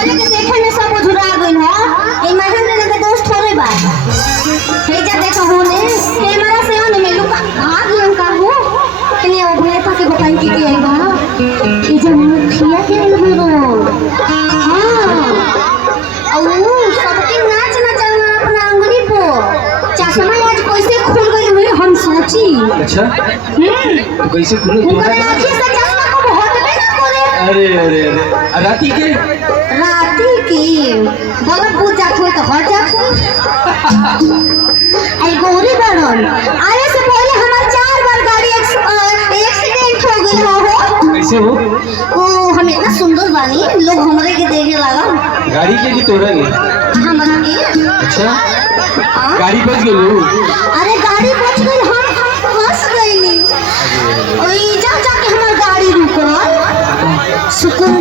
बोले के देखे में सब झुरा गइल हो ए महेंद्र के दोस्त थोड़े बा हे जा देखो होने कैमरा से ओने में लुका भाग लन का हो कने ओ भले पाके बताई के आई बा ई जे मुखिया के लगरो हां औ सबके नाच नचाना अपना अंगुली पो चश्मा आज कैसे खुल गई हुई हम सोची। अच्छा तो कैसे खुले तुम्हारे आंखें से चश्मा को बहुत भी ना करे। अरे अरे अरे राती के बोला पूछ जात हो तो हट जात आई गौरी बड़न आने से पहले हमार 4 बार गाड़ी एक्सीडेंट हो गई हो। कैसे हो? ओ हम इतना सुंदर बानी लोग हमरे के देखे लगा गाड़ी के कि तोरा के हमरा के। अच्छा गाड़ी बच गई। अरे गाड़ी बच गई हम फंस गईली ओई जा जाके हमार गाड़ी रुकल सुकून